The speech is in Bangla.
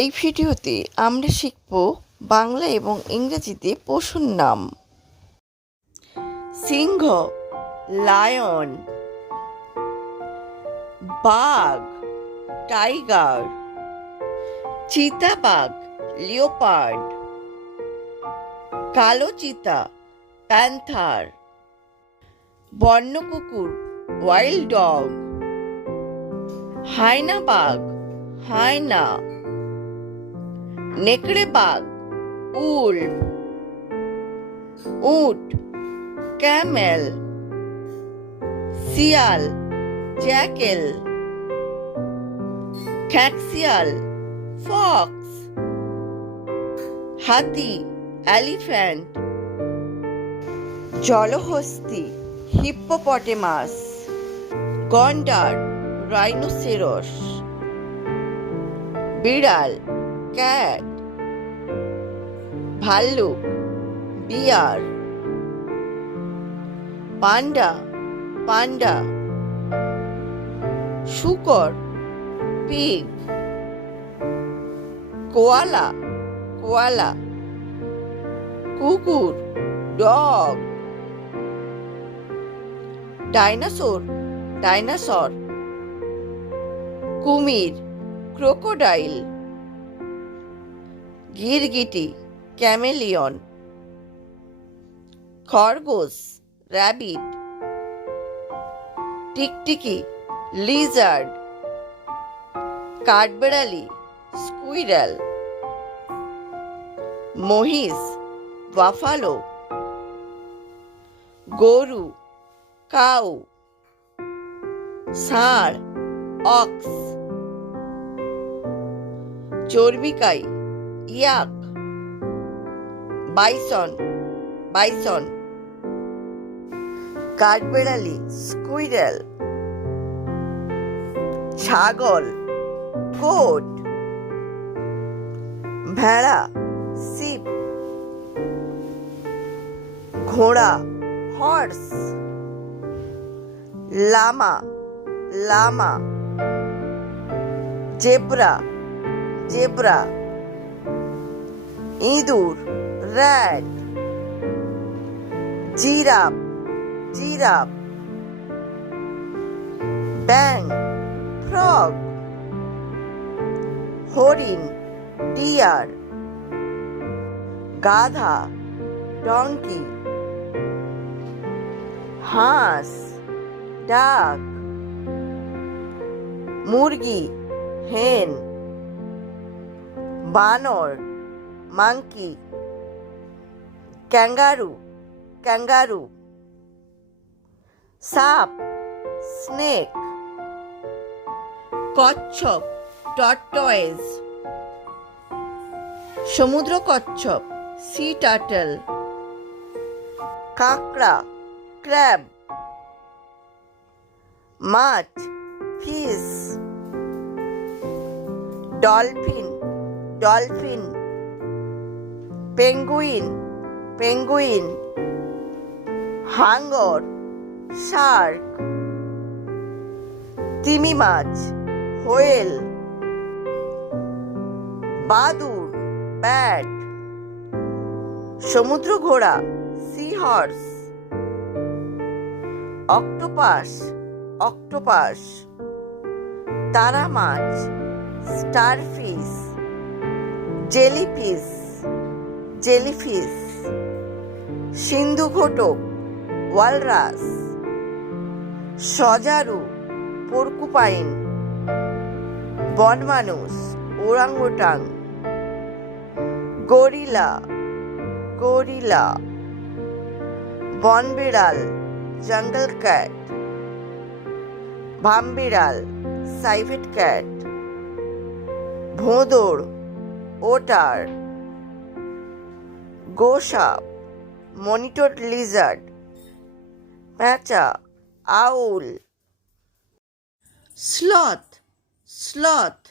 এই ভিডিওতে আমরা শিখব বাংলা এবং ইংরেজিতে পশুর নাম। সিংহ, লায়ন, বাঘ, টাইগার, চিতাবাঘ, লিওপার্ড, কালো চিতা, প্যান্থার বন্য কুকুর ওয়াইল্ড ডগ, হায়না বাঘ, হায়না। নেকড়ে বাঘ উল, উট, ক্যামেল, শিয়াল, জ্যাকেল খ্যাক্সিয়াল ফক্স, হাতি, এলিফ্যান্ট, জলহস্তি, হিপ্পোপটেমাস, গন্ডার, রাইনোসেরস, বিড়াল ক্যাট ভাল্লুক, বিয়ার, পান্ডা পান্ডা, শুকর, পিগ, কোয়ালা কোয়ালা, কুকুর, ডগ, ডাইনোসর ডাইনোসর, কুমির, ক্রোকোডাইল গিরগিটি ক্যামেলিয়ন খরগোশ র্যাবিট টিকটিকি লিজার্ড কাঠবেড়ালি স্কুইরাল মহিষ বাফালো গরু কাউ ষাঁড় অক্স চর্বিকাই ইয়াক। Bison bison. কাঠবেড়ালি স্কুইরেল ছাগল গোট ভেড়া সিপ ঘোড়া, horse. Llama llama. Zebra zebra. ইঁদুর র্যাট জিরাফ জিরাফ ব্যাং ফ্রগ, হরিণ, ডিয়ার, গাধা ডঙ্কি হাঁস, ডাক, মুরগি, হেন, বানর মাংকি ক্যাঙ্গারু ক্যাঙ্গারু সাপ স্নেক কচ্ছপ টর্টয়েজ সমুদ্র কচ্ছপ সি টার্টল কাঁকড়া ক্র্যাব মাছ fish dolphin dolphin penguin penguin হাঙ্গর shark তিমি মাছ হোয়েল বাদুর ব্যাট সমুদ্র ঘোড়া সি হর্স অক্টোপাস অক্টোপাস তারা মাছ স্টারফিশ জেলিফিশ জেলিফিশ সিন্ধু ঘটক ওয়ালরাস, সজারু, পর্কুপাইন, বনমানুষ, ওরাঙ্গুটাং, গরিলা গরিলা, বনবিড়াল, জঙ্গল ক্যাট, ভামবিড়াল, সাইভেট ক্যাট, ভোঁদড়, ওটার গোসাপ মনিটর লিজার্ড প্যাঁচা আউল। Sloth sloth.